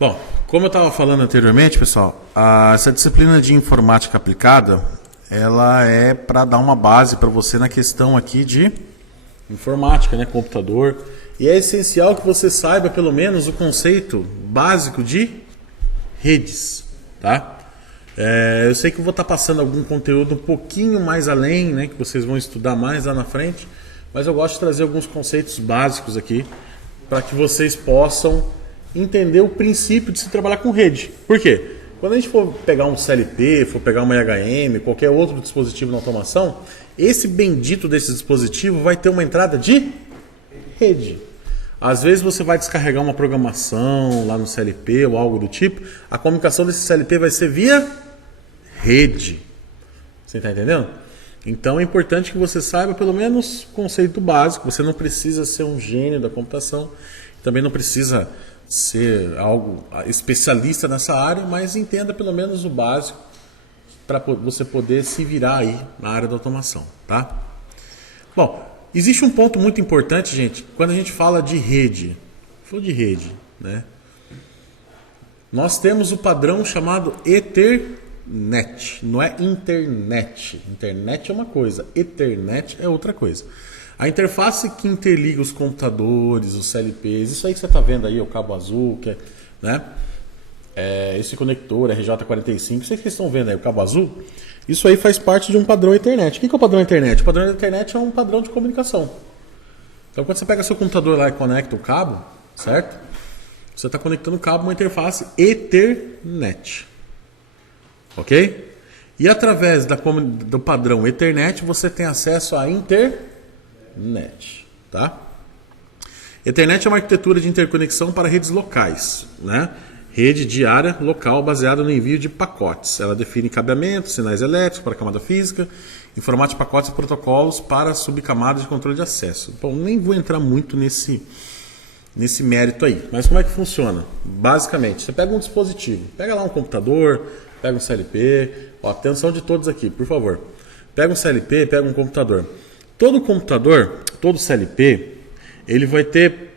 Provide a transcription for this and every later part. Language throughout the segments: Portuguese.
Bom, como eu estava falando anteriormente, pessoal, essa disciplina de informática aplicada, ela é para dar uma base para você na questão aqui de informática, né, computador. E é essencial que você saiba pelo menos o conceito básico de redes, tá? Eu sei que eu vou estar passando algum conteúdo um pouquinho mais além, né, que vocês vão estudar mais lá na frente, mas eu gosto de trazer alguns conceitos básicos aqui para que vocês possam entender o princípio de se trabalhar com rede. Por quê? Quando a gente for pegar um CLP, for pegar uma IHM, qualquer outro dispositivo na automação, esse bendito desse dispositivo vai ter uma entrada de rede. Às vezes você vai descarregar uma programação lá no CLP ou algo do tipo, a comunicação desse CLP vai ser via rede. Você está entendendo? Então é importante que você saiba pelo menos o conceito básico. Você não precisa ser um gênio da computação, também não precisa ser algo especialista nessa área, mas entenda pelo menos o básico para você poder se virar aí na área da automação, tá? Bom, existe um ponto muito importante, gente, quando a gente fala de rede. Falou de rede, né? Nós temos o padrão chamado Ethernet, não é internet. Internet é uma coisa, Ethernet é outra coisa. A interface que interliga os computadores, os CLPs, isso aí que você está vendo aí, o cabo azul, que é, né? Esse conector RJ45, isso aí que vocês estão vendo aí, o cabo azul, isso aí faz parte de um padrão Ethernet. O que é o padrão Ethernet? O padrão Ethernet é um padrão de comunicação. Então, quando você pega seu computador lá e conecta o cabo, certo? Você está conectando o cabo a uma interface Ethernet. Ok? E através do padrão Ethernet, você tem acesso à internet. Tá? Ethernet é uma arquitetura de interconexão para redes locais, né? Rede diária local baseada no envio de pacotes. Ela define cabeamento, sinais elétricos para a camada física, em formato de pacotes e protocolos para subcamadas de controle de acesso. Bom, nem vou entrar muito nesse mérito aí. Mas como é que funciona? Basicamente, você pega um dispositivo, pega lá um computador, pega um CLP, atenção de todos aqui, por favor. Pega um CLP, pega um computador. Todo computador, todo CLP, ele vai ter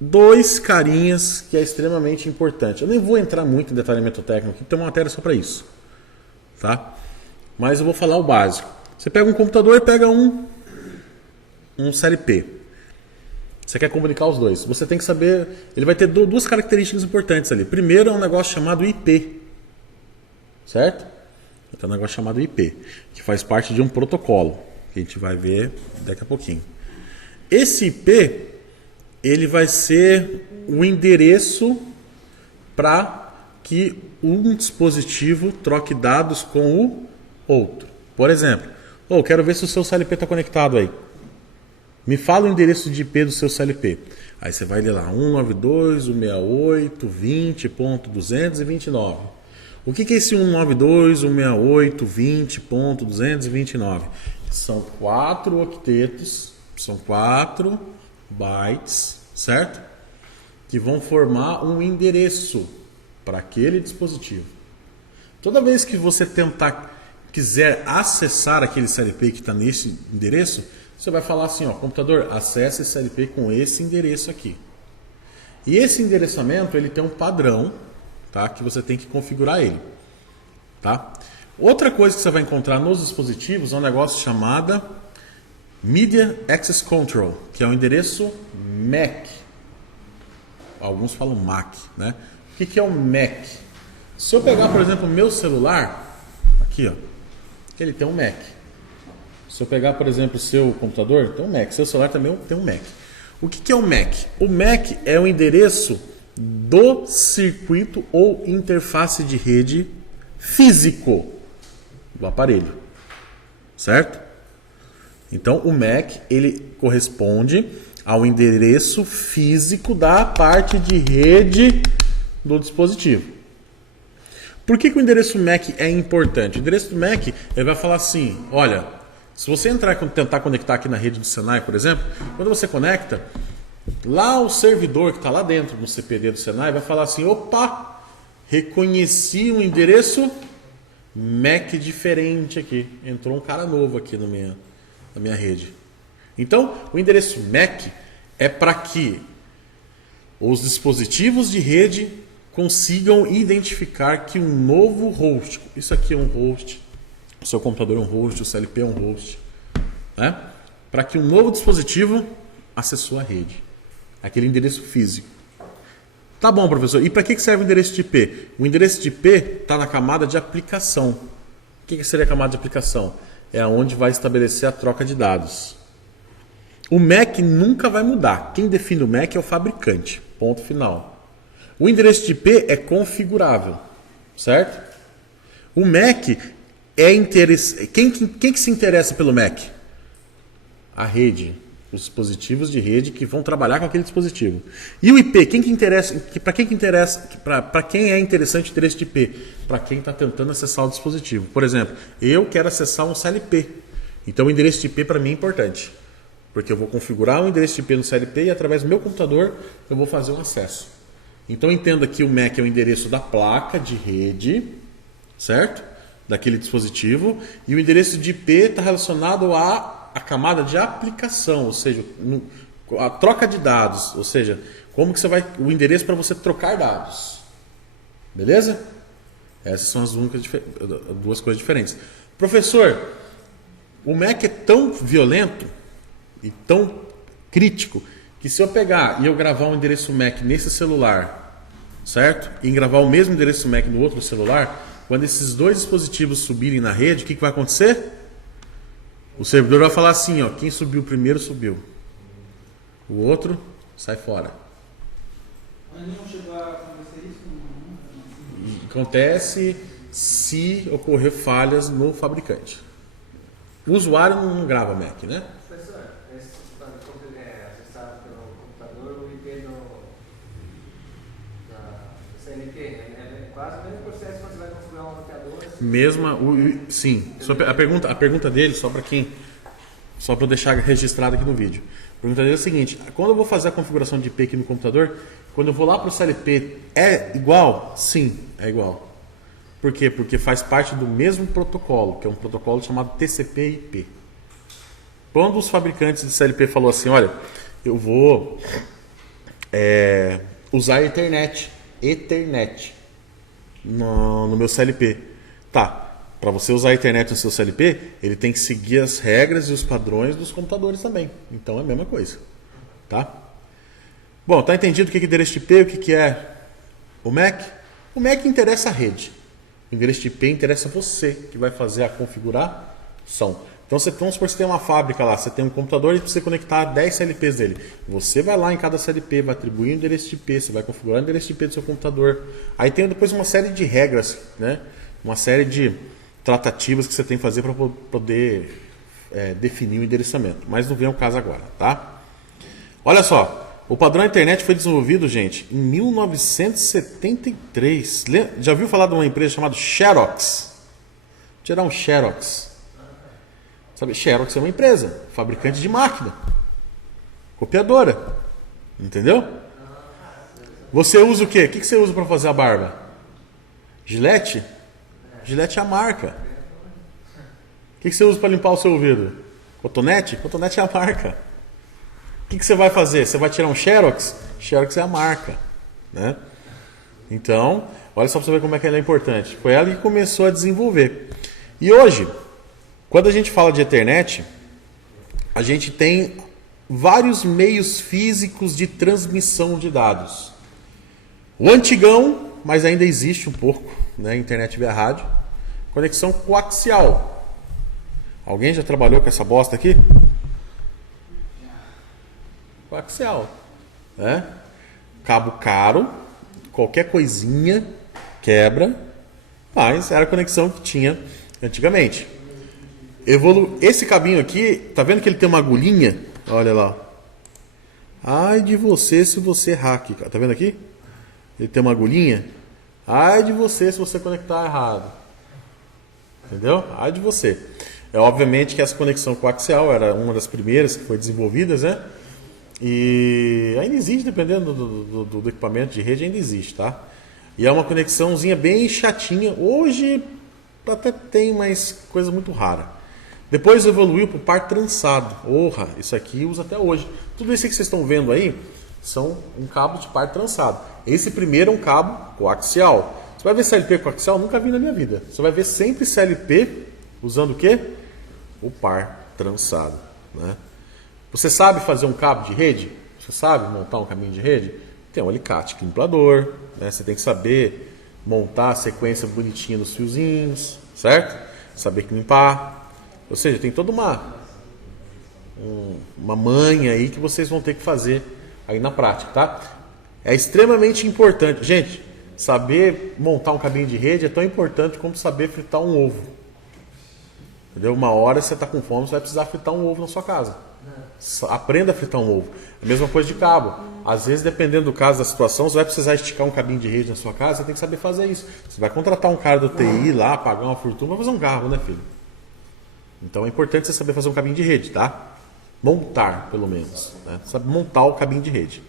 dois carinhas que é extremamente importante. Eu nem vou entrar muito em detalhamento técnico, aqui tem uma matéria só para isso, tá? Mas eu vou falar o básico. Você pega um computador e pega um CLP. Você quer comunicar os dois. Você tem que saber, ele vai ter duas características importantes ali. Primeiro é um negócio chamado IP, certo? Tem um negócio chamado IP, que faz parte de um protocolo, que a gente vai ver daqui a pouquinho. Esse IP, ele vai ser o endereço para que um dispositivo troque dados com o outro. Por exemplo, quero ver se o seu CLP está conectado aí. Me fala o endereço de IP do seu CLP. Aí você vai ler lá, 192.168.20.229. O que é esse 192.168.20.229? São 4 octetos, são 4 bytes, certo? Que vão formar um endereço para aquele dispositivo. Toda vez que você quiser acessar aquele CLP que está nesse endereço, você vai falar assim, computador, acesse esse CLP com esse endereço aqui. E esse endereçamento, ele tem um padrão, tá? Que você tem que configurar ele, tá? Outra coisa que você vai encontrar nos dispositivos é um negócio chamado Media Access Control, que é o endereço MAC. Alguns falam MAC, né? O que é o MAC? Se eu pegar, por exemplo, o meu celular, aqui, ele tem um MAC. Se eu pegar, por exemplo, o seu computador, tem um MAC. Seu celular também tem um MAC. O que é o MAC? O MAC é o endereço do circuito ou interface de rede físico do aparelho, certo? Então, o MAC, ele corresponde ao endereço físico da parte de rede do dispositivo. Por que o endereço MAC é importante? O endereço do MAC, ele vai falar assim, olha, se você tentar conectar aqui na rede do Senai, por exemplo, quando você conecta, lá o servidor que está lá dentro no CPD do Senai vai falar assim, opa, reconheci um endereço MAC diferente aqui. Entrou um cara novo aqui na minha rede. Então, o endereço MAC é para que os dispositivos de rede consigam identificar que um novo host, isso aqui é um host, o seu computador é um host, o CLP é um host, né? Para que um novo dispositivo acessou a rede, aquele endereço físico. Tá bom, professor, e para que serve o endereço de IP? O endereço de IP está na camada de aplicação. O que seria a camada de aplicação? É onde vai estabelecer a troca de dados. O MAC nunca vai mudar. Quem define o MAC é o fabricante. Ponto final. O endereço de IP é configurável, certo? O MAC é interesse. Quem que se interessa pelo MAC? A rede, os dispositivos de rede que vão trabalhar com aquele dispositivo. E o IP, quem que interessa? Para quem que interessa? Para quem é interessante o endereço de IP? Para quem está tentando acessar o dispositivo. Por exemplo, eu quero acessar um CLP. Então o endereço de IP para mim é importante. Porque eu vou configurar um endereço de IP no CLP e através do meu computador eu vou fazer um acesso. Então entenda que o MAC é o endereço da placa de rede, certo? Daquele dispositivo. E o endereço de IP está relacionado à camada de aplicação, ou seja, a troca de dados, ou seja, como que você vai, o endereço para você trocar dados. Beleza? Essas são as únicas duas coisas diferentes. Professor, o MAC é tão violento e tão crítico que se eu pegar e eu gravar um endereço MAC nesse celular, certo? E gravar o mesmo endereço MAC no outro celular, quando esses dois dispositivos subirem na rede, o que vai acontecer? O servidor vai falar assim, ó, quem subiu primeiro subiu. O outro sai fora. Mas não chegou a acontecer isso? Acontece se ocorrer falhas no fabricante. O usuário não grava MAC, né? Professor, acessado pelo computador, o IP da CLT, é quase o mesmo processo quando você vai configurar um roteador. Sim. A pergunta dele, só para eu deixar registrado aqui no vídeo. A pergunta dele é a seguinte: quando eu vou fazer a configuração de IP aqui no computador, quando eu vou lá para o CLP, é igual? Sim, é igual. Por quê? Porque faz parte do mesmo protocolo, que é um protocolo chamado TCP/IP. Quando os fabricantes de CLP falou assim, olha, eu vou usar Ethernet no meu CLP. Tá, para você usar a Ethernet no seu CLP, ele tem que seguir as regras e os padrões dos computadores também. Então é a mesma coisa. Tá? Bom, tá entendido o que é endereço de IP, o que é o MAC? O MAC interessa a rede. O endereço de IP interessa você, que vai fazer a configuração. Então, vamos supor que você tem uma fábrica lá, você tem um computador e precisa conectar 10 CLPs dele. Você vai lá em cada CLP, vai atribuir o endereço de IP, você vai configurar o endereço de IP do seu computador. Aí tem depois uma série de regras, né? Uma série de tratativas que você tem que fazer para poder definir o endereçamento. Mas não vem ao caso agora, tá? Olha só. O padrão internet foi desenvolvido, gente, em 1973. Já ouviu falar de uma empresa chamada Xerox? Vou tirar um Xerox. Sabe, Xerox é uma empresa, fabricante de máquina, copiadora. Entendeu? Você usa o quê? O que você usa para fazer a barba? Gillette? Gillette é a marca. O que você usa para limpar o seu ouvido? Cotonete? Cotonete é a marca. O que você vai fazer? Você vai tirar um Xerox? Xerox é a marca, né? Então, olha só para você ver como é que ela é importante. Foi ela que começou a desenvolver. E hoje, quando a gente fala de Ethernet, a gente tem vários meios físicos de transmissão de dados. O antigão, mas ainda existe um pouco, né? Internet via rádio. Conexão coaxial. Alguém já trabalhou com essa bosta aqui? Coaxial, né? Cabo caro, qualquer coisinha quebra, mas era a conexão que tinha antigamente. Esse cabinho aqui, tá vendo que ele tem uma agulhinha? Olha lá. Ai de você se você hack, tá vendo aqui? Ele tem uma agulhinha. Ai de você se você conectar errado. Entendeu? Ai de você. É obviamente que essa conexão coaxial era uma das primeiras que foi desenvolvidas, né? E ainda existe, dependendo do equipamento de rede, ainda existe, tá? E é uma conexãozinha bem chatinha. Hoje até tem, mas coisa muito rara. Depois evoluiu para o par trançado. Isso aqui usa até hoje. Tudo isso que vocês estão vendo aí são um cabo de par trançado. Esse primeiro é um cabo coaxial. Você vai ver CLP coaxial? Nunca vi na minha vida. Você vai ver sempre CLP usando o quê? O par trançado, né? Você sabe fazer um cabo de rede? Você sabe montar um caminho de rede? Tem um alicate crimpador, né? Você tem que saber montar a sequência bonitinha dos fiozinhos, certo? Saber limpar. Ou seja, tem toda uma manha aí que vocês vão ter que fazer aí na prática, tá? É extremamente importante. Gente, saber montar um cabinho de rede é tão importante como saber fritar um ovo. Entendeu? Uma hora você está com fome, você vai precisar fritar um ovo na sua casa. Aprenda a fritar um ovo. A mesma coisa de cabo. Às vezes, dependendo do caso, da situação, você vai precisar esticar um cabinho de rede na sua casa, você tem que saber fazer isso. Você vai contratar um cara do TI lá, pagar uma fortuna, vai fazer um carro, né, filho? Então é importante você saber fazer um cabinho de rede, tá? Montar, pelo menos, né? Sabe montar o cabinho de rede.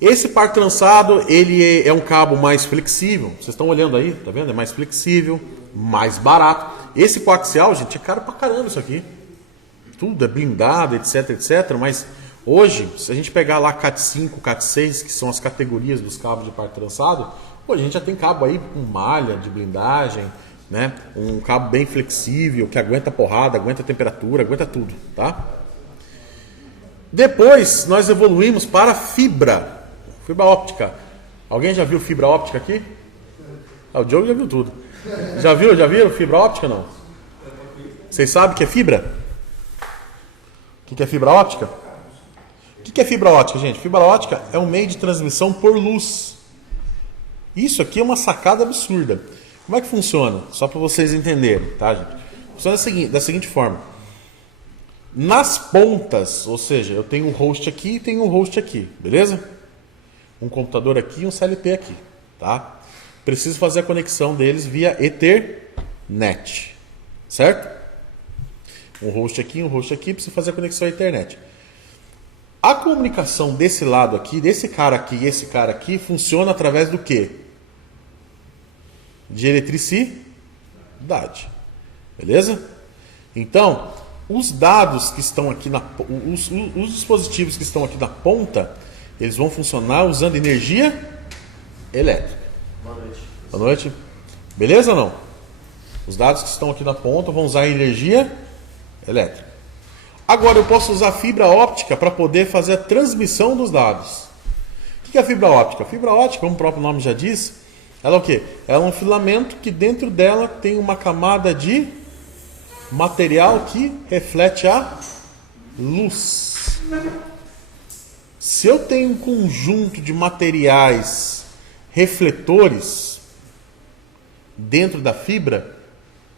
Esse par trançado, ele é um cabo mais flexível. Vocês estão olhando aí, tá vendo? É mais flexível, mais barato. Esse coaxial, gente, é caro pra caramba isso aqui. Tudo é blindado, etc, etc. Mas hoje, se a gente pegar lá CAT 5, CAT 6, que são as categorias dos cabos de par trançado, pô, a gente já tem cabo aí com malha de blindagem, né? Um cabo bem flexível, que aguenta porrada, aguenta temperatura, aguenta tudo, tá? Depois, nós evoluímos para fibra óptica. Alguém já viu fibra óptica aqui? Ah, o Diogo já viu tudo. Já viram fibra óptica, não? Vocês sabem o que é fibra? O que é fibra óptica? O que é fibra óptica, gente? Fibra óptica é um meio de transmissão por luz. Isso aqui é uma sacada absurda. Como é que funciona? Só para vocês entenderem, tá, gente? Funciona da seguinte forma. Nas pontas, ou seja, eu tenho um host aqui e tenho um host aqui, beleza? Um computador aqui e um CLP aqui, tá? Preciso fazer a conexão deles via Ethernet, certo? Um host aqui, preciso fazer a conexão à internet. A comunicação desse lado aqui, desse cara aqui e esse cara aqui, funciona através do quê? De eletricidade. Beleza? Então, os dados que estão aqui os dispositivos que estão aqui na ponta, eles vão funcionar usando energia elétrica. Boa noite. Boa noite. Beleza ou não? Os dados que estão aqui na ponta vão usar energia elétrica. Agora eu posso usar fibra óptica para poder fazer a transmissão dos dados. O que é a fibra óptica? A fibra óptica, como o próprio nome já diz, ela é o quê? Ela é um filamento que dentro dela tem uma camada de material que reflete a luz. Se eu tenho um conjunto de materiais refletores dentro da fibra,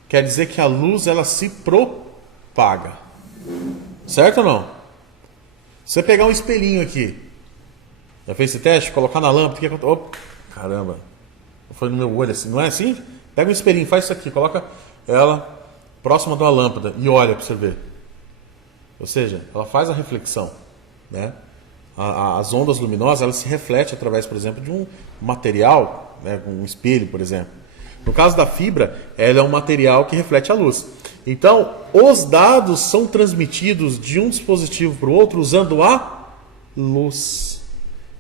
quer dizer que a luz ela se propaga. Certo ou não? Se você pegar um espelhinho aqui, já fez esse teste? Colocar na lâmpada, o que acontece? Oh, caramba, foi no meu olho assim, não é assim? Pega um espelhinho, faz isso aqui, coloca ela próxima de uma lâmpada e olha para você ver. Ou seja, ela faz a reflexão, né? As ondas luminosas, elas se refletem através, por exemplo, de um material, né, um espelho, por exemplo. No caso da fibra, ela é um material que reflete a luz. Então, os dados são transmitidos de um dispositivo para o outro usando a luz.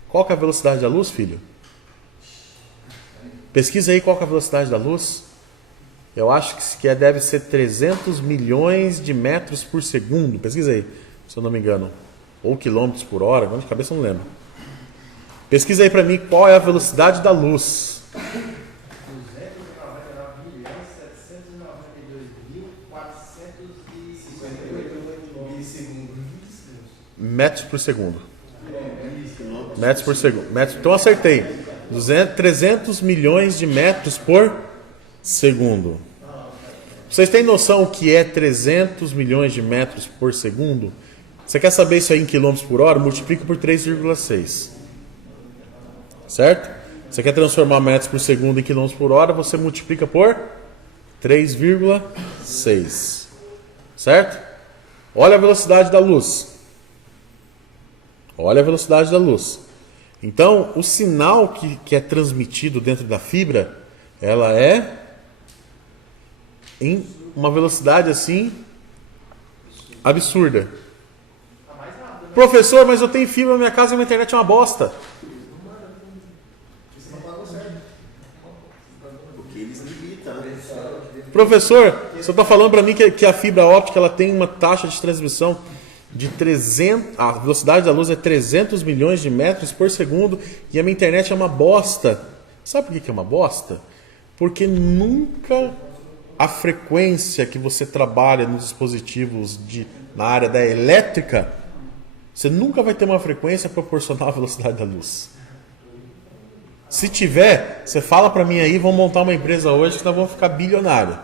Qual que é a velocidade da luz, filho? Pesquisa aí qual que é a velocidade da luz. Eu acho que deve ser 300 milhões de metros por segundo. Pesquisa aí, se eu não me engano. Ou quilômetros por hora, agora de cabeça eu não lembro. Pesquisa aí para mim qual é a velocidade da luz. 299.752.458 metros por segundo. Metros por segundo. Então acertei. 300 milhões de metros por segundo. Vocês têm noção o que é 300 milhões de metros por segundo? Você quer saber isso aí em quilômetros por hora? Multiplica por 3,6. Certo? Você quer transformar metros por segundo em quilômetros por hora? Você multiplica por 3,6. Certo? Olha a velocidade da luz. Olha a velocidade da luz. Então, o sinal que é transmitido dentro da fibra, ela é em uma velocidade assim absurda. Tá mais rápido, Professor, mas eu tenho fibra na minha casa e minha internet é uma bosta. Porque eles limitam, né? Professor, você está falando para mim que a fibra óptica ela tem uma taxa de transmissão de 300... A velocidade da luz é 300 milhões de metros por segundo e a minha internet é uma bosta. Sabe por que é uma bosta? Porque nunca a frequência que você trabalha nos dispositivos na área da elétrica, você nunca vai ter uma frequência proporcional à velocidade da luz. Se tiver, você fala para mim aí, vamos montar uma empresa hoje que nós vamos ficar bilionário.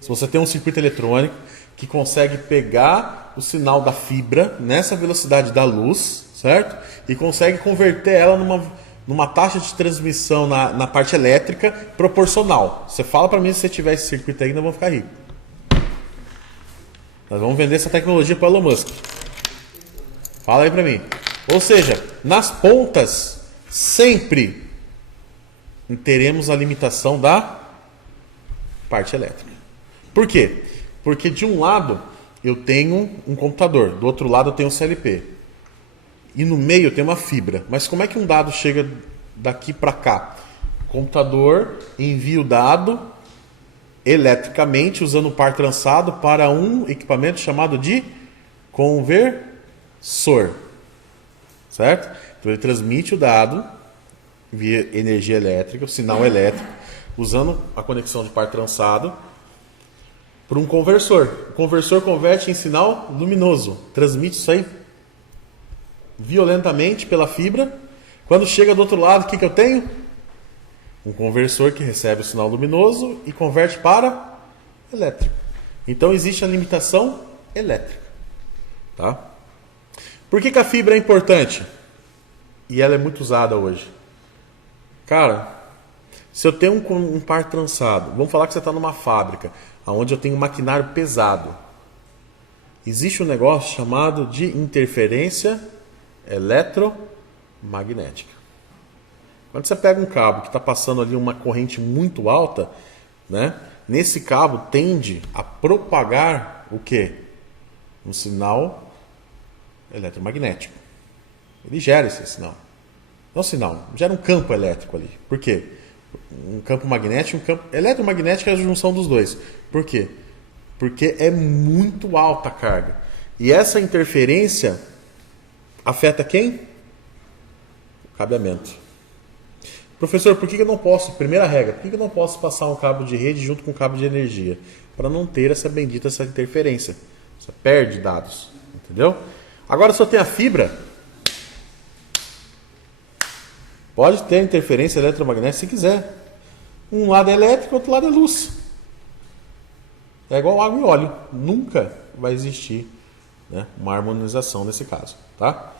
Se você tem um circuito eletrônico que consegue pegar o sinal da fibra nessa velocidade da luz, certo? E consegue converter ela numa taxa de transmissão na parte elétrica proporcional. Você fala para mim, se você tiver esse circuito aí, nós vamos ficar ricos. Nós vamos vender essa tecnologia para o Elon Musk. Fala aí para mim. Ou seja, nas pontas, sempre teremos a limitação da parte elétrica. Por quê? Porque de um lado eu tenho um computador, do outro lado eu tenho um CLP. E no meio eu tenho uma fibra. Mas como é que um dado chega daqui para cá? O computador envia o dado eletricamente, usando o par trançado, para um equipamento chamado de conversor. Certo? Então ele transmite o dado via energia elétrica, o sinal elétrico, usando a conexão de par trançado, para um conversor. O conversor converte em sinal luminoso. Transmite isso aí violentamente pela fibra. Quando chega do outro lado, o que eu tenho? Um conversor que recebe o sinal luminoso e converte para elétrico. Então existe a limitação elétrica. Tá? Por que a fibra é importante? E ela é muito usada hoje. Cara, se eu tenho um par trançado, vamos falar que você está numa fábrica, onde eu tenho um maquinário pesado. Existe um negócio chamado de interferência eletromagnética. Quando você pega um cabo que está passando ali uma corrente muito alta, né, nesse cabo tende a propagar o quê? Um sinal eletromagnético. Ele gera esse sinal. Não sinal, gera um campo elétrico ali. Por quê? Um campo magnético, um campo eletromagnético é a junção dos dois. Por quê? Porque é muito alta a carga. E essa interferência afeta quem? O cabeamento. Professor, por que eu não posso, primeira regra, por que eu não posso passar um cabo de rede junto com um cabo de energia? Para não ter essa interferência. Você perde dados. Entendeu? Agora só tem a fibra. Pode ter interferência eletromagnética se quiser. Um lado é elétrico, outro lado é luz. É igual água e óleo. Nunca vai existir, né, uma harmonização nesse caso. Tá?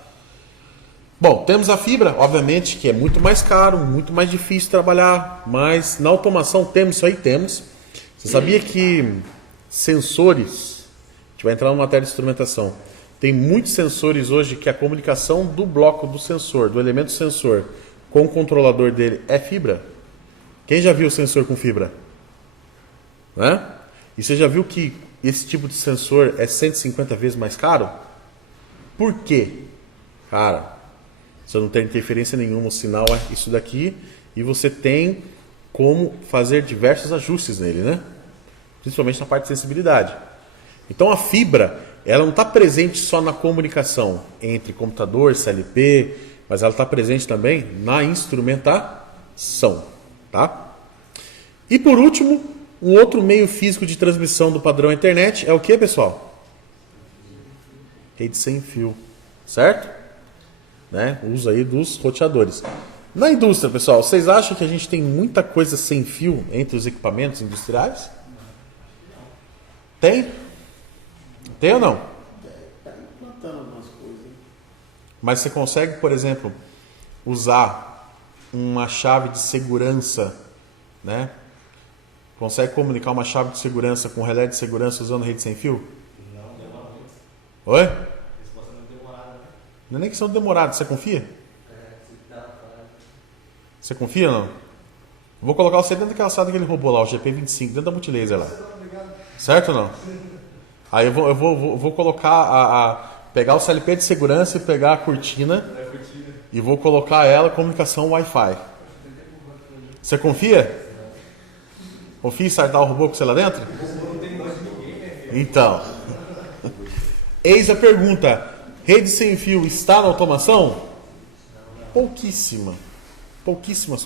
Bom, temos a fibra, obviamente, que é muito mais caro, muito mais difícil de trabalhar. Mas na automação temos isso aí? Temos. Você sabia que sensores... A gente vai entrar numa matéria de instrumentação. Tem muitos sensores hoje que a comunicação do bloco do sensor, do elemento sensor, com o controlador dele é fibra. Quem já viu o sensor com fibra? Né? E você já viu que esse tipo de sensor é 150 vezes mais caro? Por quê? Cara, você não tem interferência nenhuma, o sinal é isso daqui e você tem como fazer diversos ajustes nele, né? Principalmente na parte de sensibilidade. Então a fibra, ela não está presente só na comunicação entre computador, CLP, mas ela está presente também na instrumentação. Tá? E por último, um outro meio físico de transmissão do padrão internet é o que, pessoal? Rede sem fio. Certo? Né? O uso aí dos roteadores. Na indústria, pessoal, vocês acham que a gente tem muita coisa sem fio entre os equipamentos industriais? Tem? Tem ou não? Mas você consegue, por exemplo, usar uma chave de segurança, né? Consegue comunicar uma chave de segurança com um relé de segurança usando rede sem fio? Não, demora muito. Oi? Resposta muito demorada, né? Não é nem questão de demorado, você confia? Você confia ou não? Vou colocar você dentro daquela sala que ele roubou lá, o GP25, dentro da multilaser lá. Certo ou não? Aí eu vou colocar pegar o CLP de segurança e pegar a cortina e vou colocar ela comunicação Wi-Fi. Você confia? Confia em startar o robô com você lá dentro? Então, eis a pergunta: rede sem fio está na automação? Pouquíssimas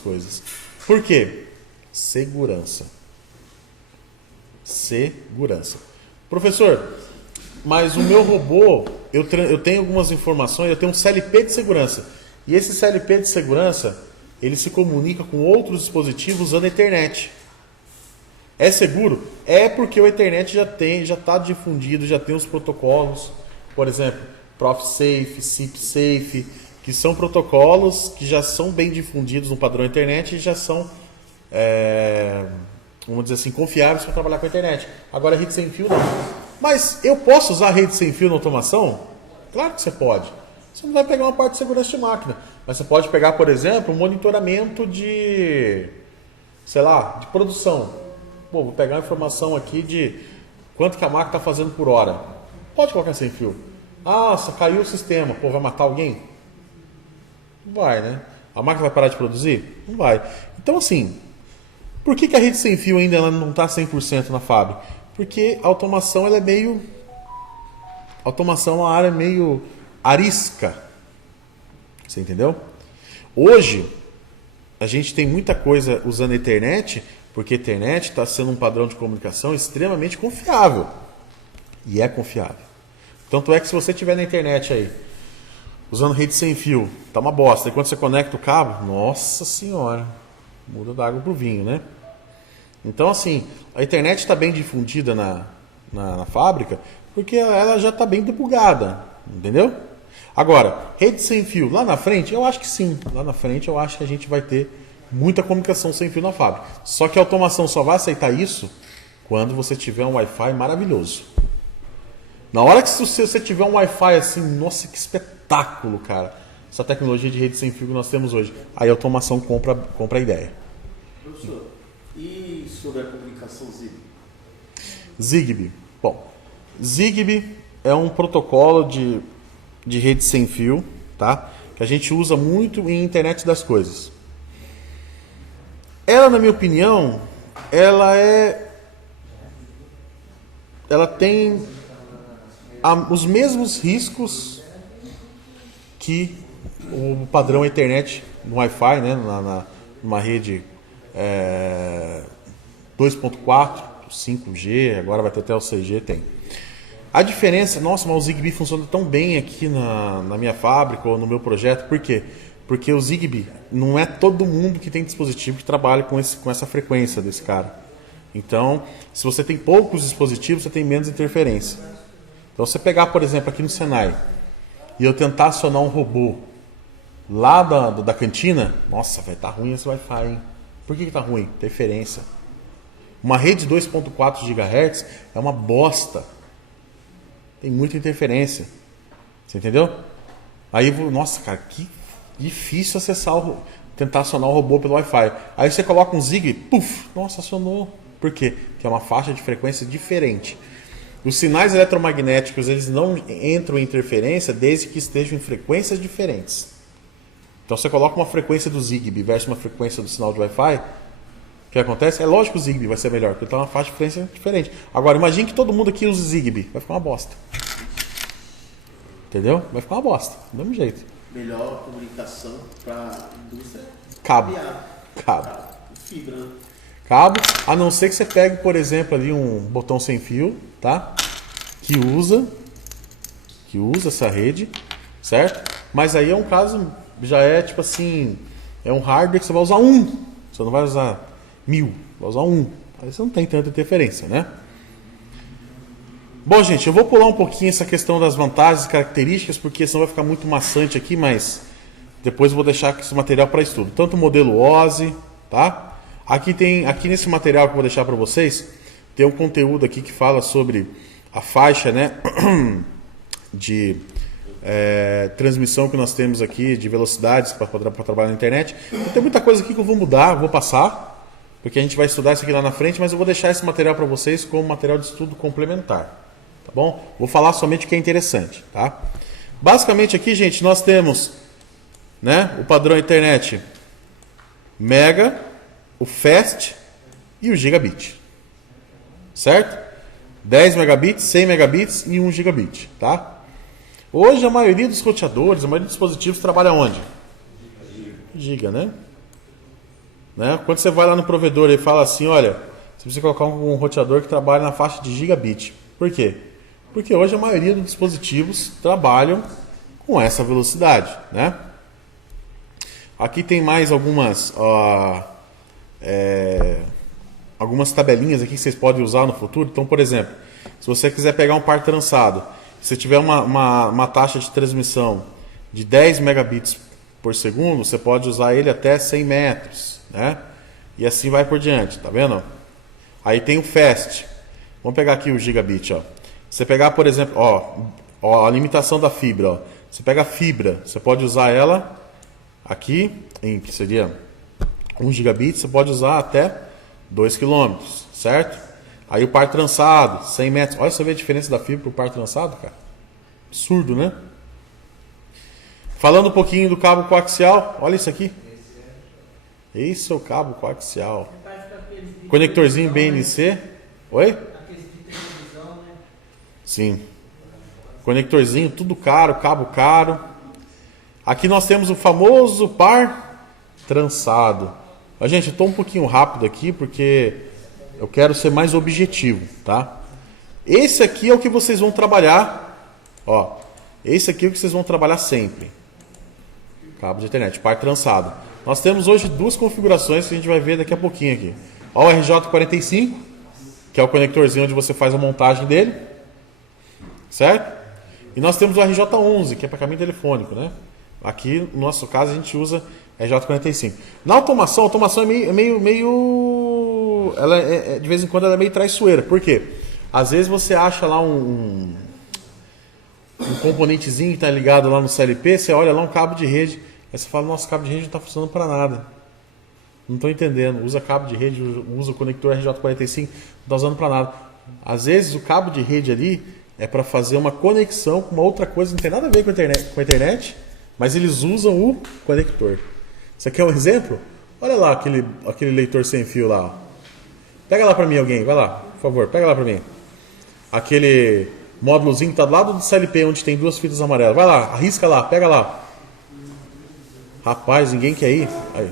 coisas. Por quê? Segurança. Professor, mas o meu robô, eu tenho algumas informações, eu tenho um CLP de segurança. E esse CLP de segurança, ele se comunica com outros dispositivos usando a internet. É seguro? É, porque a internet já está difundido, já tem os protocolos, por exemplo, ProfSafe, CipSafe, que são protocolos que já são bem difundidos no padrão internet e já são, vamos dizer assim, confiáveis para trabalhar com a internet. Agora, rede sem fio não. Mas eu posso usar rede sem fio na automação? Claro que você pode. Você não vai pegar uma parte de segurança de máquina, mas você pode pegar, por exemplo, um monitoramento de produção. Pô, vou pegar a informação aqui de quanto que a máquina está fazendo por hora. Pode colocar sem fio. Nossa, caiu o sistema. Pô, vai matar alguém? Não vai, né? A máquina vai parar de produzir? Não vai. Então, assim, por que a rede sem fio ainda ela não está 100% na fábrica? Porque a automação ela é meio... Automação é uma área meio arisca. Você entendeu? Hoje, a gente tem muita coisa usando a internet, porque a internet está sendo um padrão de comunicação extremamente confiável. E é confiável. Tanto é que se você estiver na internet aí, usando rede sem fio, tá uma bosta. E quando você conecta o cabo, nossa senhora, muda da água pro vinho, né? Então, assim, a internet está bem difundida na fábrica, porque ela já está bem debugada, entendeu? Agora, rede sem fio, lá na frente, eu acho que sim. Lá na frente eu acho que a gente vai ter muita comunicação sem fio na fábrica. Só que a automação só vai aceitar isso quando você tiver um Wi-Fi maravilhoso. Na hora que você tiver um Wi-Fi assim, nossa, que espetáculo, cara. Essa tecnologia de rede sem fio que nós temos hoje. Aí a automação compra a ideia. Professor, e sobre a comunicação Zigbee? Zigbee. Bom, Zigbee é um protocolo de rede sem fio, tá? Que a gente usa muito em internet das coisas. Ela, na minha opinião, ela tem os mesmos riscos que o padrão internet no Wi-Fi, né? Numa rede 2.4, 5G, agora vai ter até o 6G, tem. A diferença, nossa, mas o Zigbee funciona tão bem aqui na minha fábrica ou no meu projeto, por quê? Porque o Zigbee não é todo mundo que tem dispositivo que trabalha com essa frequência desse cara. Então, se você tem poucos dispositivos, você tem menos interferência. Então, se você pegar, por exemplo, aqui no Senai, e eu tentar acionar um robô lá da cantina, nossa, vai estar ruim esse Wi-Fi, hein? Por que está ruim? Interferência. Uma rede 2.4 GHz é uma bosta. Tem muita interferência. Você entendeu? Aí, nossa, cara, que difícil tentar acionar o robô pelo Wi-Fi. Aí você coloca um Zigbee, puf, nossa, acionou. Por quê? Porque é uma faixa de frequência diferente. Os sinais eletromagnéticos, eles não entram em interferência desde que estejam em frequências diferentes. Então você coloca uma frequência do Zigbee versus uma frequência do sinal de Wi-Fi, o que acontece? É lógico que o Zigbee vai ser melhor, porque está uma faixa de frequência diferente. Agora, imagine que todo mundo aqui use Zigbee. Vai ficar uma bosta. Entendeu? Vai ficar uma bosta. Do mesmo jeito. Melhor comunicação para a indústria? Cabo. Fibra. Cabo, a não ser que você pegue, por exemplo, ali um botão sem fio, tá? Que usa essa rede, certo? Mas aí é um caso, já é tipo assim, é um hardware que você vai usar um. Você não vai usar 1000, vai usar um. Aí você não tem tanta interferência, né? Bom, gente, eu vou pular um pouquinho essa questão das vantagens e características, porque senão vai ficar muito maçante aqui, mas depois eu vou deixar esse material para estudo. Tanto o modelo OSI, tá? Aqui nesse material que eu vou deixar para vocês, tem um conteúdo aqui que fala sobre a faixa, né, de transmissão que nós temos aqui, de velocidades para trabalhar na internet. Então, tem muita coisa aqui que eu vou mudar, vou passar, porque a gente vai estudar isso aqui lá na frente, mas eu vou deixar esse material para vocês como material de estudo complementar. tá bom? Vou falar somente o que é interessante, tá? Basicamente aqui, gente, nós temos, né, o padrão internet Mega, o Fast e o Gigabit, certo? 10 megabits, 100 megabits e 1 gigabit, tá? Hoje a maioria dos roteadores, a maioria dos dispositivos trabalha onde? Giga, né? Quando você vai lá no provedor e fala assim, olha, você precisa colocar um roteador que trabalha na faixa de gigabit. Por quê? Porque hoje a maioria dos dispositivos trabalham com essa velocidade, né? Aqui tem mais algumas tabelinhas aqui que vocês podem usar no futuro. Então, por exemplo, se você quiser pegar um par trançado, se tiver uma taxa de transmissão de 10 megabits por segundo, você pode usar ele até 100 metros, né? E assim vai por diante, tá vendo? Aí tem o Fast. Vamos pegar aqui o gigabit, ó. Você pegar, por exemplo, ó, a limitação da fibra, ó. Você pega a fibra, você pode usar ela aqui, que seria 1 gigabit, você pode usar até 2 km, certo? Aí o par trançado, 100 metros. Olha, você vê a diferença da fibra para o par trançado, cara? Absurdo, né? Falando um pouquinho do cabo coaxial, olha isso aqui. Esse é o cabo coaxial. Conectorzinho BNC. Oi? Sim. Conectorzinho, tudo caro, cabo caro. Aqui nós temos o famoso par trançado. Gente, eu estou um pouquinho rápido aqui porque eu quero ser mais objetivo, tá? Esse aqui é o que vocês vão trabalhar. Ó, esse aqui é o que vocês vão trabalhar sempre. Cabo de internet, par trançado. Nós temos hoje duas configurações que a gente vai ver daqui a pouquinho aqui. Ó, o RJ45, que é o conectorzinho onde você faz a montagem dele, certo? E nós temos o RJ11, que é para caminho telefônico, né? Aqui, no nosso caso, a gente usa RJ45. Na automação, a automação é meio ela de vez em quando ela é meio traiçoeira. Por quê? Às vezes você acha lá um componentezinho que está ligado lá no CLP, você olha lá um cabo de rede, aí você fala, nossa, cabo de rede não está funcionando para nada. Não estou entendendo. Usa cabo de rede, usa o conector RJ45, não está usando para nada. Às vezes o cabo de rede ali é para fazer uma conexão com uma outra coisa, não tem nada a ver com a internet, mas eles usam o conector. Isso aqui é um exemplo? Olha lá aquele leitor sem fio lá. Ó. Pega lá para mim alguém, vai lá, por favor, pega lá para mim. Aquele módulozinho que está do lado do CLP, onde tem duas fitas amarelas. Vai lá, arrisca lá, pega lá. Rapaz, ninguém quer ir? Aí.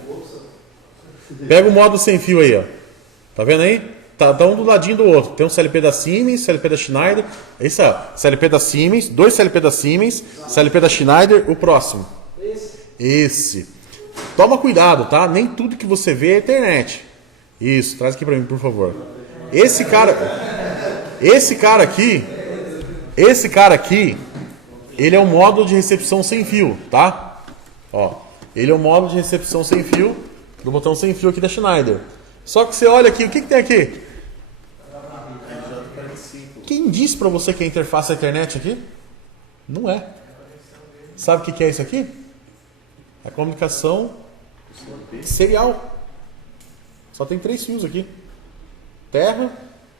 Pega o módulo sem fio aí, ó. Tá vendo aí? Tá um do ladinho do outro. Tem um CLP da Siemens, CLP da Schneider. Esse é CLP da Siemens, dois CLP da Siemens, CLP da Schneider, o próximo. Esse. Toma cuidado, tá? Nem tudo que você vê é internet. Isso, traz aqui pra mim, por favor. Esse cara aqui, ele é um módulo de recepção sem fio, tá? Ó, ele é um módulo de recepção sem fio do botão sem fio aqui da Schneider. Só que você olha aqui, o que tem aqui? Quem disse pra você que a interface é a internet aqui? Não é. Sabe o que é isso aqui? É comunicação serial. Só tem 3 fios aqui. Terra,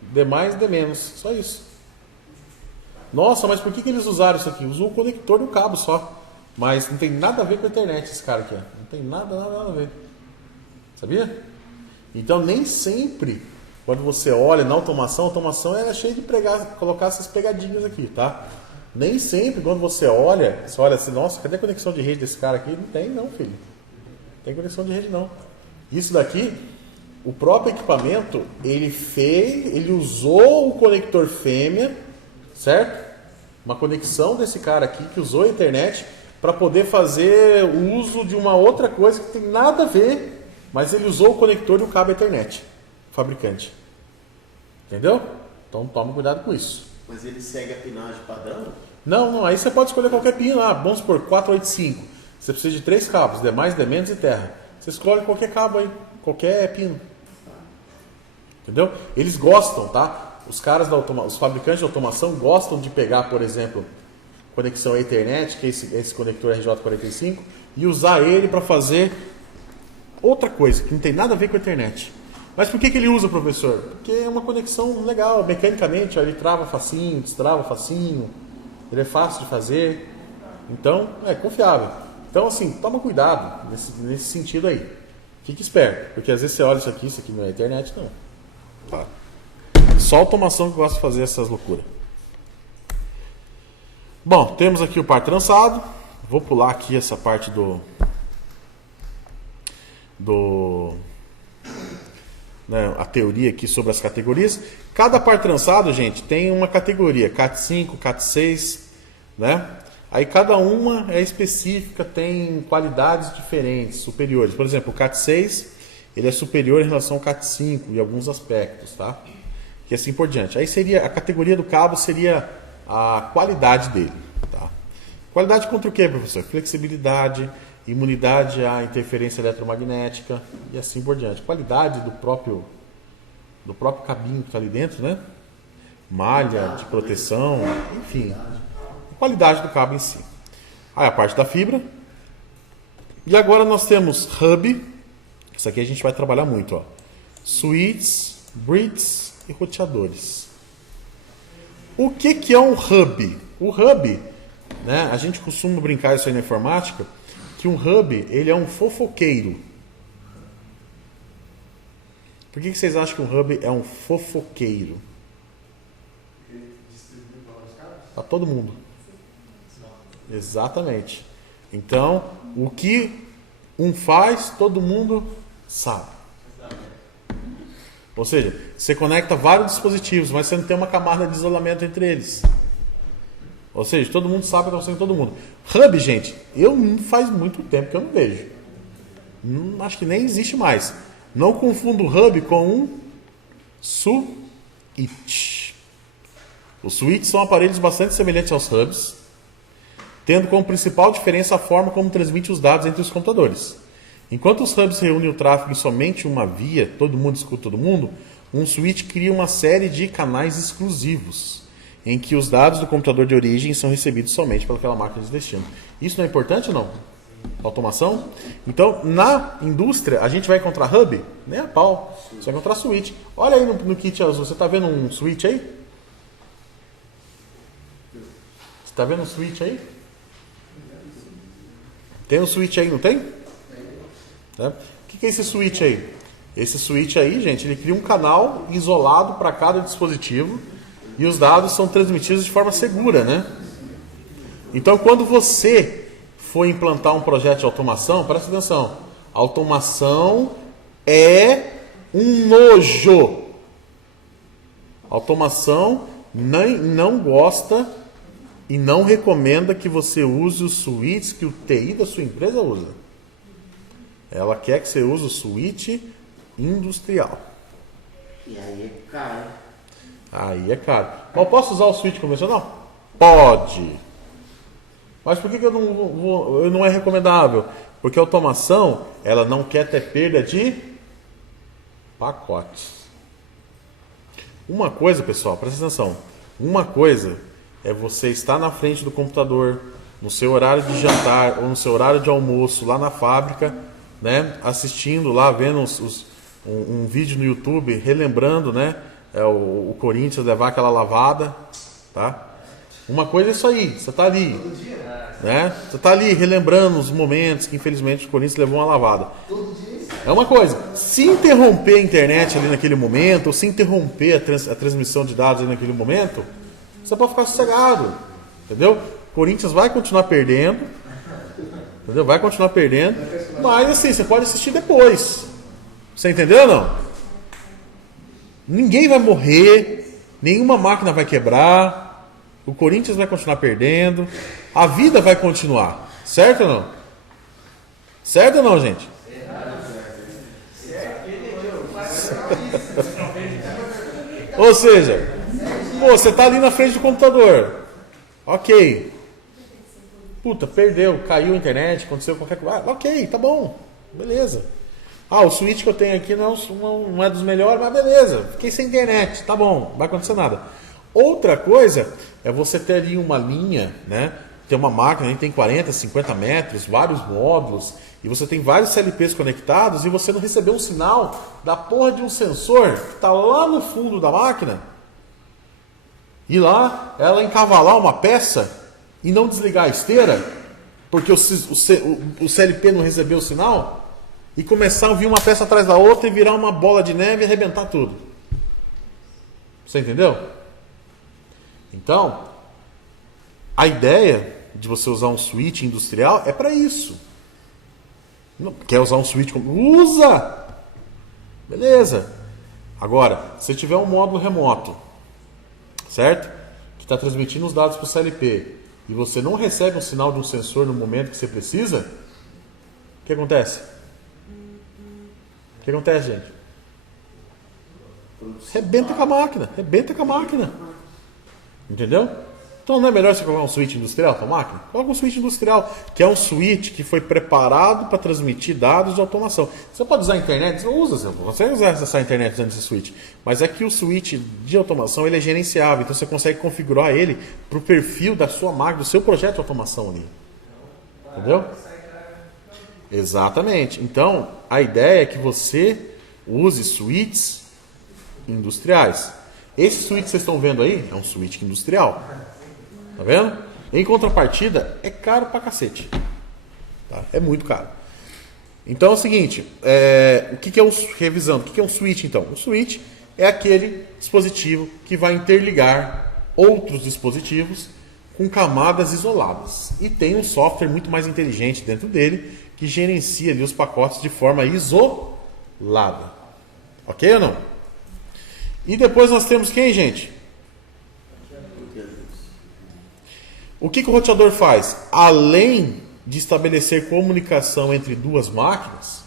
D+, D-. Só isso. Nossa, mas por que eles usaram isso aqui? Usou o conector do cabo só. Mas não tem nada a ver com a internet esse cara aqui. Não tem nada a ver. Sabia? Então nem sempre, quando você olha na automação, a automação é cheia de colocar essas pegadinhas aqui, tá? Nem sempre quando você olha assim, nossa, cadê a conexão de rede desse cara aqui? Não tem não, filho. Não tem conexão de rede não. Isso daqui, o próprio equipamento, ele usou o conector fêmea, certo? Uma conexão desse cara aqui que usou a internet para poder fazer o uso de uma outra coisa que tem nada a ver. Mas ele usou o conector e o cabo Ethernet, fabricante. Entendeu? Então toma cuidado com isso. Mas ele segue a pinagem padrão? Não, aí você pode escolher qualquer pino lá. Vamos supor, 485. Você precisa de 3 cabos, D+, D- e terra. Você escolhe qualquer cabo aí, qualquer pino. Entendeu? Eles gostam, tá? Os fabricantes de automação gostam de pegar, por exemplo, conexão Ethernet, que é esse conector RJ45, e usar ele para fazer outra coisa, que não tem nada a ver com a internet. Mas por que ele usa, professor? Porque é uma conexão legal, mecanicamente, ó, ele trava facinho, destrava facinho, ele é fácil de fazer, então é confiável. Então assim, toma cuidado nesse sentido aí, fique esperto, porque às vezes você olha isso aqui não é internet não. Tá. Só automação que gosta de fazer essas loucuras. Bom, temos aqui o par trançado, vou pular aqui essa parte né, a teoria aqui sobre as categorias. Cada par trançado, gente, tem uma categoria, CAT5, CAT6, né? Aí cada uma é específica, tem qualidades diferentes, superiores. Por exemplo, o CAT6, ele é superior em relação ao CAT5 em alguns aspectos, tá? E assim por diante. Aí seria, a categoria do cabo seria a qualidade dele, tá? Qualidade contra o quê, professor? Flexibilidade, imunidade à interferência eletromagnética e assim por diante. Qualidade do próprio cabinho que está ali dentro, né? Malha de proteção, enfim. Qualidade do cabo em si. Aí a parte da fibra. E agora nós temos hub. Isso aqui a gente vai trabalhar muito, ó. Switches, bridges e roteadores. O que é um hub? O hub, né? A gente costuma brincar isso aí na informática, que um hub, ele é um fofoqueiro. Por que vocês acham que um hub é um fofoqueiro? Para todo mundo. Exatamente. Então, o que um faz, todo mundo sabe. Ou seja, você conecta vários dispositivos, mas você não tem uma camada de isolamento entre eles. Ou seja, todo mundo sabe que está sendo todo mundo. Hub, gente, faz muito tempo que eu não vejo. Acho que nem existe mais. Não confunda o hub com um switch. Os switches são aparelhos bastante semelhantes aos hubs, tendo como principal diferença a forma como transmite os dados entre os computadores. Enquanto os hubs reúnem o tráfego em somente uma via, todo mundo escuta todo mundo, um switch cria uma série de canais exclusivos, em que os dados do computador de origem são recebidos somente pelaquela máquina de destino. Isso não é importante ou não? Automação? Então, na indústria, a gente vai encontrar hub? Nem a pau. Você vai encontrar switch. Olha aí no kit azul, você está vendo um switch aí? Você está vendo um switch aí? Tem um switch aí, não tem? O que é esse switch aí? Esse switch aí, gente, ele cria um canal isolado para cada dispositivo e os dados são transmitidos de forma segura, né? Então, quando você for implantar um projeto de automação, presta atenção, automação é um nojo. Automação não gosta e não recomenda que você use os switches que o TI da sua empresa usa. Ela quer que você use o switch industrial. E aí é caro. Aí é caro. Mas eu posso usar o switch convencional? Pode. Mas por que não é recomendável? Porque a automação, ela não quer ter perda de pacotes. Uma coisa, pessoal, presta atenção. Uma coisa é você estar na frente do computador, no seu horário de jantar ou no seu horário de almoço, lá na fábrica, né, assistindo lá, vendo um vídeo no YouTube, relembrando, né, o Corinthians levar aquela lavada, tá? Uma coisa é isso aí, você está ali, né? Você está ali relembrando os momentos que infelizmente o Corinthians levou uma lavada. É uma coisa. Se interromper a internet ali naquele momento, ou se interromper a transmissão de dados ali naquele momento, você pode ficar sossegado, entendeu? O Corinthians vai continuar perdendo, entendeu? Vai continuar perdendo, mas assim, você pode assistir depois. Você entendeu ou não? Ninguém vai morrer, nenhuma máquina vai quebrar, o Corinthians vai continuar perdendo, a vida vai continuar. Certo ou não? Certo ou não, gente? Ou seja, você está ali na frente do computador. Ok. Puta, perdeu, caiu a internet, aconteceu qualquer coisa. Ok, tá bom. Beleza. O switch que eu tenho aqui não é dos melhores, mas beleza. Fiquei sem internet, tá bom, não vai acontecer nada. Outra coisa é você ter ali uma linha, né, tem uma máquina que tem 40, 50 metros, vários módulos, e você tem vários CLPs conectados e você não recebeu um sinal da porra de um sensor que está lá no fundo da máquina, e lá ela encavalar uma peça e não desligar a esteira, porque o CLP não recebeu o sinal, e começar a vir uma peça atrás da outra e virar uma bola de neve e arrebentar tudo. Você entendeu? Então, a ideia de você usar um switch industrial é para isso. Não, quer usar um switch? Usa! Beleza. Agora, se tiver um módulo remoto, certo? Que está transmitindo os dados para o CLP e você não recebe um sinal de um sensor no momento que você precisa, o que acontece? O que acontece, gente? Rebenta com a máquina. Rebenta com a máquina. Entendeu? Então não é melhor você colocar um switch industrial para a máquina? Coloca um switch industrial, que é um switch que foi preparado para transmitir dados de automação. Você pode usar a internet? Você usa, você consegue acessar a internet usando esse switch. Mas é que o switch de automação ele é gerenciável, então você consegue configurar ele para o perfil da sua máquina, do seu projeto de automação ali. Entendeu? Exatamente. Então, a ideia é que você use switches industriais. Esse switch que vocês estão vendo aí é um switch industrial. Tá vendo? Em contrapartida, é caro pra cacete. Tá? É muito caro. Então é o seguinte, o que é revisando, o que é um switch então? O switch é aquele dispositivo que vai interligar outros dispositivos com camadas isoladas. E tem um software muito mais inteligente dentro dele que gerencia ali os pacotes de forma isolada. Ok ou não? E depois nós temos quem, gente? O que o roteador faz? Além de estabelecer comunicação entre duas máquinas,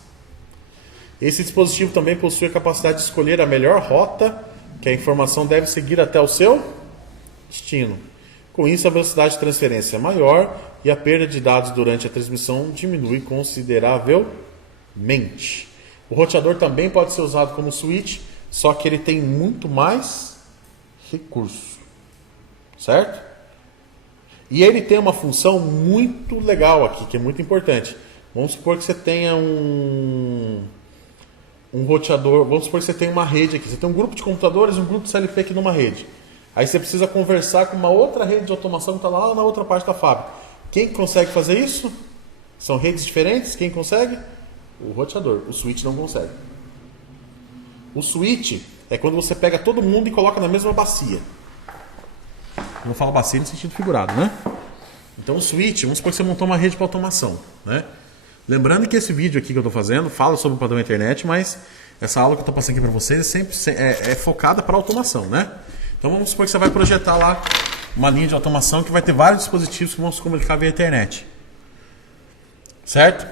esse dispositivo também possui a capacidade de escolher a melhor rota que a informação deve seguir até o seu destino. Com isso, a velocidade de transferência é maior e a perda de dados durante a transmissão diminui consideravelmente. O roteador também pode ser usado como switch, só que ele tem muito mais recurso. Certo? E ele tem uma função muito legal aqui, que é muito importante. Vamos supor que você tenha um roteador, vamos supor que você tenha uma rede aqui. Você tem um grupo de computadores e um grupo de CLP aqui numa rede. Aí você precisa conversar com uma outra rede de automação que está lá na outra parte da fábrica. Quem consegue fazer isso? São redes diferentes? Quem consegue? O roteador. O switch não consegue. O switch é quando você pega todo mundo e coloca na mesma bacia. Eu não falo bacia no sentido figurado, né? Então o switch, vamos supor que você montou uma rede para automação, né? Lembrando que esse vídeo aqui que eu estou fazendo fala sobre o padrão internet, mas essa aula que eu estou passando aqui para vocês é sempre focada para automação, né? Então vamos supor que você vai projetar lá uma linha de automação que vai ter vários dispositivos que vão se comunicar via internet. Certo?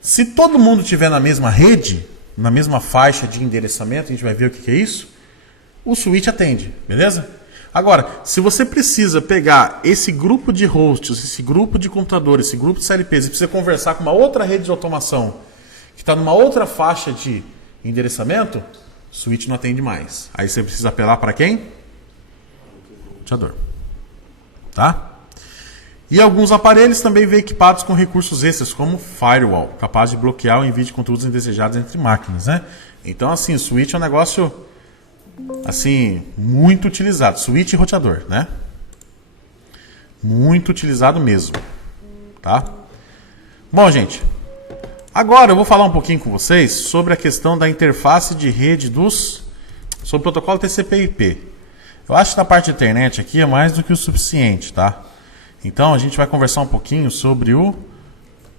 Se todo mundo estiver na mesma rede, na mesma faixa de endereçamento, a gente vai ver o que é isso, o switch atende, beleza? Agora, se você precisa pegar esse grupo de hosts, esse grupo de computadores, esse grupo de CLPs e precisa conversar com uma outra rede de automação que está numa outra faixa de endereçamento, o switch não atende mais. Aí você precisa apelar para quem? Roteador. Tá? E alguns aparelhos também vêm equipados com recursos extras, como firewall, capaz de bloquear o envio de conteúdos indesejados entre máquinas, né? Então, assim, o switch é um negócio assim, muito utilizado. Switch e roteador, né? Muito utilizado mesmo. Tá? Bom, gente, agora eu vou falar um pouquinho com vocês sobre a questão da interface de rede sobre o protocolo TCP/IP. Eu acho que na parte de internet aqui é mais do que o suficiente, tá? Então a gente vai conversar um pouquinho sobre o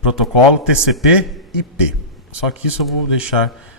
protocolo TCP/IP. Só que isso eu vou deixar